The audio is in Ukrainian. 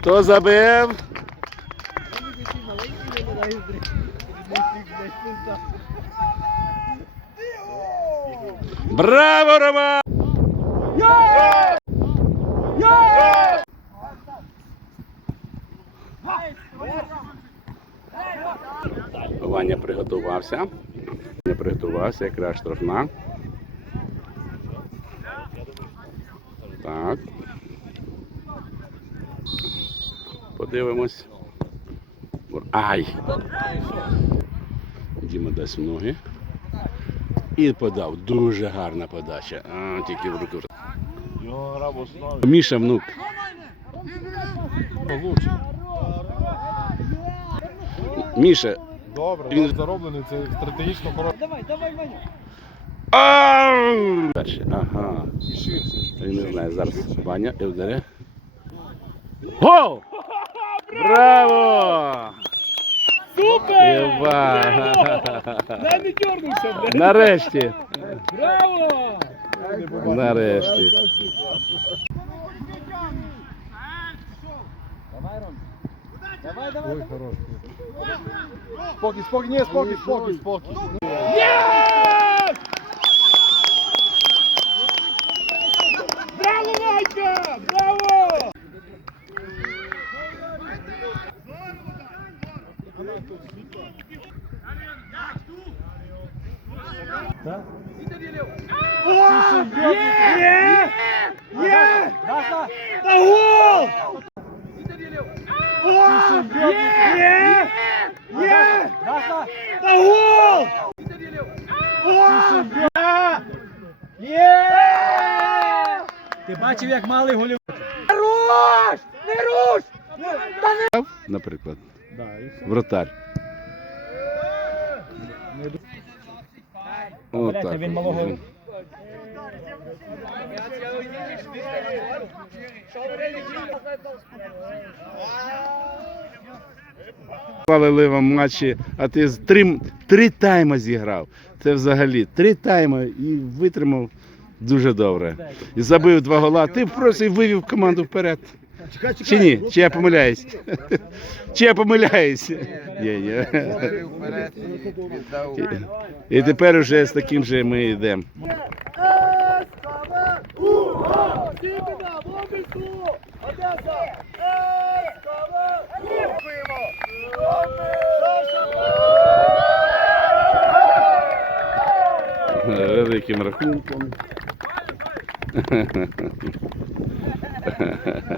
Хто забив? Браво, Роман! Ваня приготувався. Ваня приготувався, якраз штрафна. Так. Подивимось. Ай! Діма дасть в ноги. І подав. Дуже гарна подача. А, тільки в руку. Міша внук. Міша. Добре, Він- зароблений, це стратегічно хорошо. Ау! Перший. Ага. І ширше. Він не знає зараз. Ваня і вдаре. Гол! Браво! Супер! Я не дернувся, блядь. Нарешті. Браво! Нарешті. Давай, Ой, хорош. Спокій, спокій, ні, спокій, спокій, спокій. Є! Браво, Ванька! Браво! О! Є! Є! Та гол! О! Є! Є! Та гол! О! Є! Ти бачив, як малий голів. Не руш! Не руш! Наприклад. Вратар. О, так. він малого- Хвалили вам матчі, а ти три, три тайма зіграв. Це взагалі три тайма і витримав дуже добре. І забив два гола. Ти просто вивів команду вперед. Чи ні? Чи я помиляюсь? Чи я помиляюсь? Ні, ні. І тепер уже з таким же ми йдемо. Дякуємо! Великим рахунком.